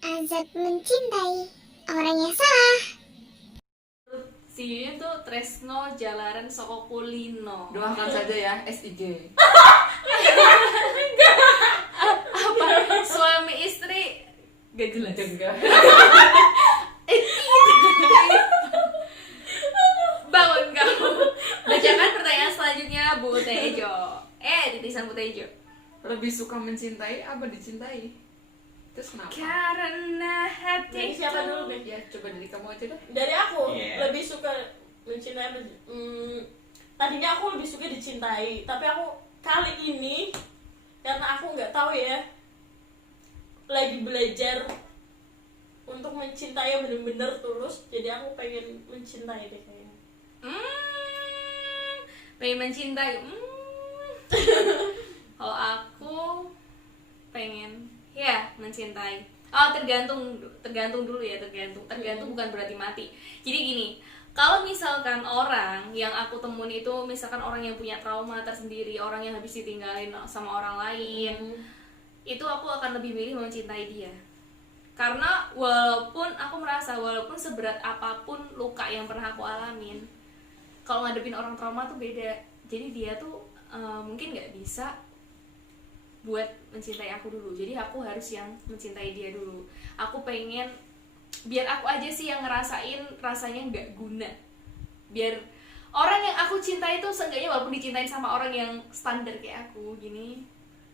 Azab mencintai orang yang salah. Si itu Tresno Jalaran Soko Kulino. Doakan saja ya SIG. Apa? Suami istri gak jelas. Enggak. Bangun kamu. Bacakan pertanyaan selanjutnya Bu Tejo. Titisan Bu Tejo. Lebih suka mencintai apa dicintai? Terus kenapa? Karena Dari hatiku. siapa dulu, Beb? Ya coba dari kamu aja deh. Dari aku Yeah. lebih suka mencintai tadinya aku lebih suka dicintai, tapi aku kali ini karena aku nggak tahu ya, lagi belajar untuk mencintai yang benar-benar tulus, jadi aku pengen mencintai deh kayaknya. Pengen mencintai. Kalau aku pengen mencintai. Tergantung dulu ya, tergantung bukan berarti mati. Jadi gini, kalau misalkan orang yang aku temuin itu misalkan orang yang punya trauma tersendiri, orang yang habis ditinggalin sama orang lain, itu aku akan lebih milih mencintai dia. Karena walaupun seberat apapun luka yang pernah aku alamin, kalau ngadepin orang trauma tuh beda. Jadi dia tuh mungkin nggak bisa buat mencintai aku dulu, jadi aku harus yang mencintai dia dulu. Aku pengen biar aku aja sih yang ngerasain rasanya nggak guna, biar orang yang aku cintai itu seenggaknya walaupun dicintain sama orang yang standar kayak aku gini,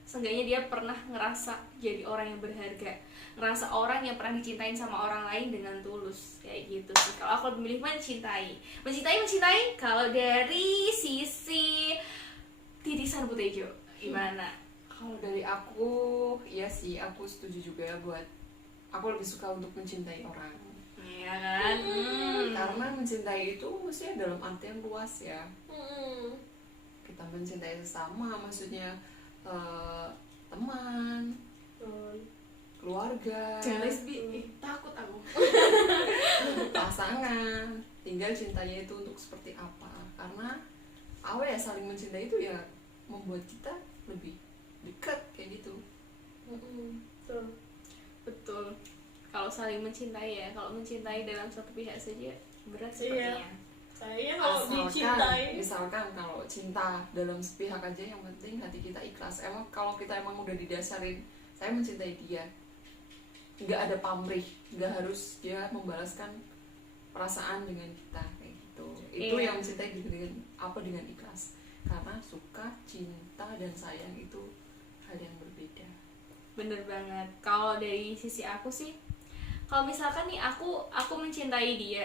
seenggaknya dia pernah ngerasa jadi orang yang berharga, ngerasa orang yang pernah dicintain sama orang lain dengan tulus, kayak gitu sih. Kalau aku lebih milih mencintai. Kalau dari sisi Titisan Bu Tejo gimana? Kalau dari aku, ya sih aku setuju juga buat aku lebih suka untuk mencintai orang. Iya kan? Karena mencintai itu mestinya dalam artian luas ya. Kita mencintai sesama, maksudnya teman, keluarga, Jangan lesbi, takut aku. pasangan. Tinggal cintanya itu untuk seperti apa. Karena awal ya saling mencintai itu ya membuat kita lebih dekat kayak gitu. Betul. Kalau saling mencintai ya, kalau mencintai dalam satu pihak saja berat sepertinya. Saya kalau dicintai, Misalkan kalau cinta dalam sepihak aja, yang penting hati kita ikhlas. Kalau kita emang udah didasarin saya mencintai dia, nggak ada pamrih, nggak harus dia membalaskan perasaan dengan kita kayak gitu. Itu Iya. yang mencintai dengan ikhlas. Karena suka, cinta dan sayang itu hal yang berbeda. Bener banget. Kalau dari sisi aku sih, kalau misalkan nih aku mencintai dia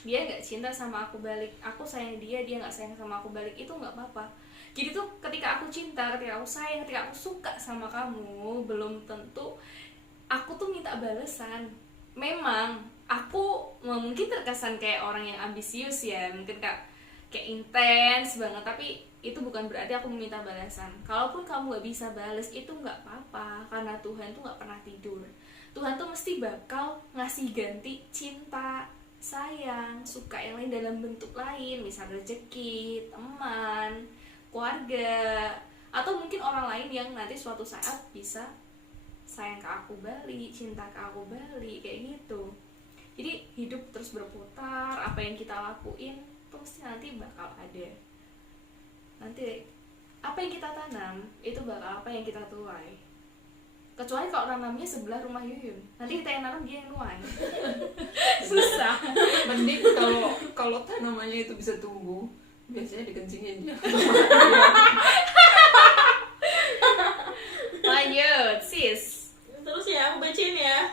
nggak cinta sama aku balik, aku sayang dia nggak sayang sama aku balik, itu nggak apa-apa. Jadi tuh ketika aku cinta, ketika aku sayang, ketika aku suka sama kamu, belum tentu aku tuh minta balasan. Memang aku mungkin terkesan kayak orang yang ambisius ya, mungkin kayak intens banget, tapi itu bukan berarti aku meminta balasan. Kalaupun kamu gak bisa balas, itu gak apa-apa, karena Tuhan tuh gak pernah tidur. Tuhan tuh mesti bakal ngasih ganti cinta, sayang, suka yang lain dalam bentuk lain, misal rezeki, teman, keluarga, atau mungkin orang lain yang nanti suatu saat bisa sayang ke aku balik, cinta ke aku balik, kayak gitu. Jadi hidup terus berputar, apa yang kita lakuin itu mesti nanti bakal ada. Nanti apa yang kita tanam itu bakal apa yang kita tuai. Kecuali kalau nanamnya sebelah rumah Yuyun, nanti kita yang nanam, dia yang nuai. Susah. Mending kalau tanamannya itu bisa tumbuh, biasanya dikencingin dia. Lanjut sis. terus ya aku bacain ya.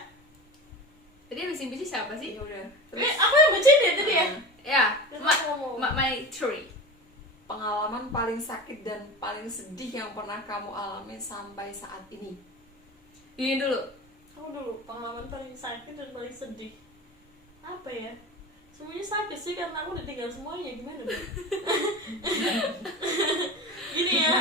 Tadi yang bisi-bisi siapa sih? Ya udah. Aku yang bacain ya tadi ya. Ya, Terus ma- ngomong. ma- my three. Pengalaman paling sakit dan paling sedih yang pernah kamu alami sampai saat ini. Ini dulu. Aku dulu pengalaman paling sakit dan paling sedih apa ya? semuanya sakit sih karena aku udah tinggal semuanya, gimana dong? Gini ya,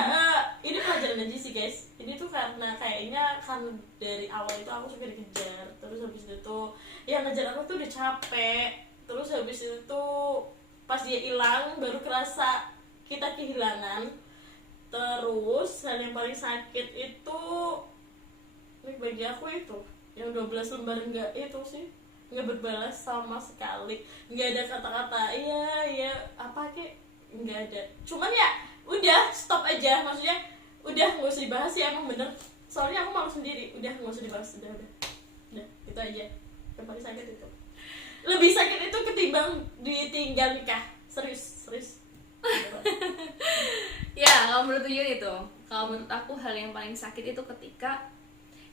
ini pelajaran aja sih guys. Ini tuh karena kayaknya kan dari awal itu aku suka dikejar, terus habis itu yang ngejar aku tuh udah capek, terus habis itu pas dia hilang baru kerasa kita kehilangan. Terus hal yang paling sakit itu bagi aku itu yang 12 lembar enggak itu sih, nggak berbalas sama sekali, nggak ada kata-kata iya apa kek, nggak ada. Cuman ya udah stop aja, maksudnya udah nggak usah dibahas ya, emang bener soalnya aku malu sendiri, udah nggak usah dibahas, udah itu aja yang paling sakit itu. Lebih sakit itu ketimbang ditinggal nikah, serius. Ya, kalau menurut Yun itu, kalau menurut aku hal yang paling sakit itu ketika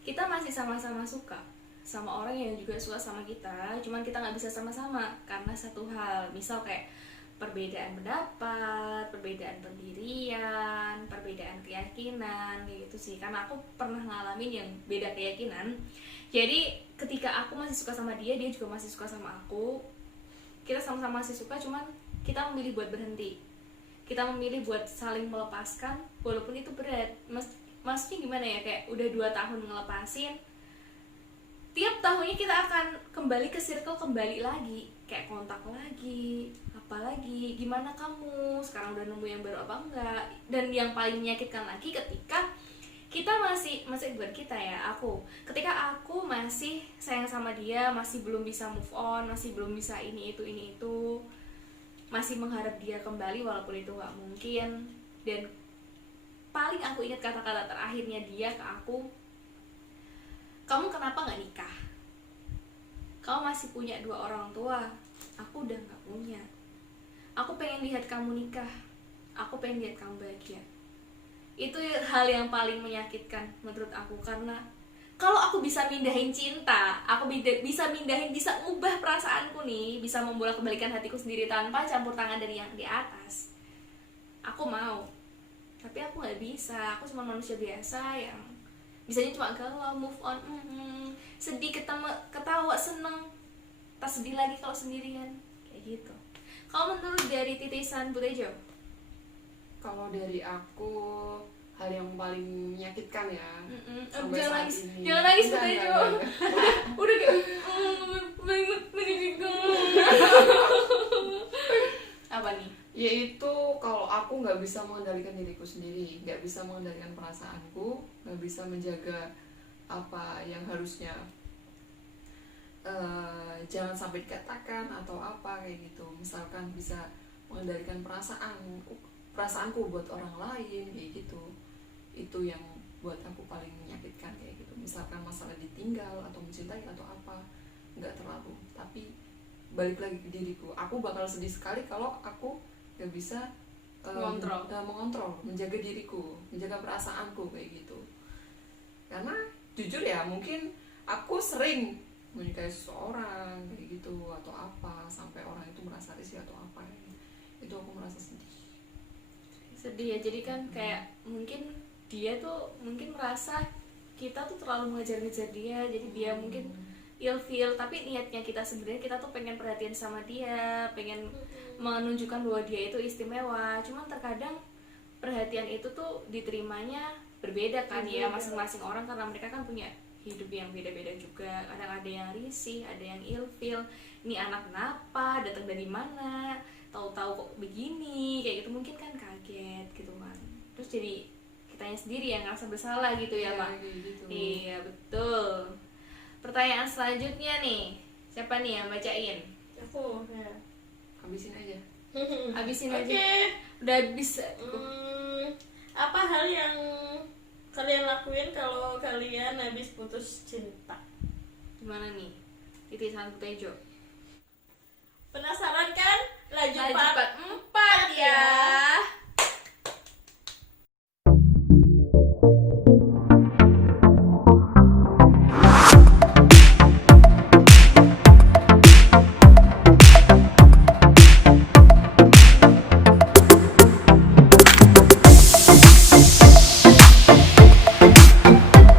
kita masih sama-sama suka sama orang yang juga suka sama kita, cuman kita nggak bisa sama-sama karena satu hal, misal kayak perbedaan pendapat, perbedaan pendirian, perbedaan keyakinan, kayak gitu sih. Karena aku pernah ngalamin yang beda keyakinan. Jadi ketika aku masih suka sama dia, dia juga masih suka sama aku. Kita sama-sama masih suka, cuman kita memilih buat berhenti. Kita memilih buat saling melepaskan, walaupun itu berat. Maksudnya gimana ya, kayak udah 2 tahun ngelepasin, tiap tahunnya kita akan kembali ke circle, kembali lagi, kayak kontak lagi, apalagi gimana kamu sekarang, udah nemu yang baru apa enggak. Dan yang paling menyakitkan lagi ketika kita masih bukan kita ya, ketika aku masih sayang sama dia, masih belum bisa move on, masih belum bisa ini itu, masih mengharap dia kembali walaupun itu nggak mungkin. Dan paling aku ingat kata-kata terakhirnya dia ke aku, kamu kenapa nggak nikah? Kamu masih punya 2 orang tua, aku udah nggak punya. Aku pengen lihat kamu nikah, aku pengen lihat kamu bahagia. Itu hal yang paling menyakitkan menurut aku, karena kalau aku bisa mindahin cinta, aku bisa ngubah perasaanku nih, bisa membolak-balikan hatiku sendiri tanpa campur tangan dari yang di atas, aku mau. Tapi aku nggak bisa, aku cuma manusia biasa yang bisanya cuma galau, move on, sedih, ketawa, seneng, tak sedih lagi kalau sendirian, kayak gitu. Kalau menurut dari titisan Butejo? Kalau dari aku hal yang paling menyakitkan ya sampai Jangan saat nangis, ini. jangan nangis Enggak, Butejo. enggak. Udah kayak apa nih? Yaitu kalau aku nggak bisa mengendalikan diriku sendiri, nggak bisa mengendalikan perasaanku, nggak bisa menjaga apa yang harusnya jangan sampai dikatakan atau apa kayak gitu. Misalkan bisa mengendalikan perasaanku buat orang lain kayak gitu, itu yang buat aku paling menyakitkan kayak gitu. Misalkan masalah ditinggal atau mencintai atau apa, nggak terlalu, tapi balik lagi ke diriku, aku bakal sedih sekali kalau aku gak bisa mengontrol, menjaga diriku, menjaga perasaanku kayak gitu. Karena jujur ya, mungkin aku sering menyukai seseorang kayak gitu atau apa, sampai orang itu merasa risih atau apa, itu aku merasa sedih Ya. Jadi kan kayak mungkin dia tuh merasa kita tuh terlalu mengejar-ngejar dia, jadi dia mungkin ilfeel, tapi niatnya kita sebenarnya kita tuh pengen perhatian sama dia, pengen menunjukkan bahwa dia itu istimewa. Cuman terkadang perhatian itu tuh diterimanya berbeda kan ya, masing-masing orang, karena mereka kan punya hidup yang beda-beda juga. Kadang ada yang risih, ada yang ilfeel, ini anak kenapa, datang dari mana, tahu-tahu kok begini, kayak gitu, mungkin kan kaget gitu kan. Terus jadi kitanya sendiri yang ngerasa bersalah gitu ya, Pak. gitu. Iya, betul. Pertanyaan selanjutnya nih, siapa nih yang bacain? Aku ya. Habisin aja. Habisin aja. Oke. Udah habis. Apa hal yang kalian lakuin kalau kalian habis putus cinta? Gimana nih? Titisan Butejo. Penasaran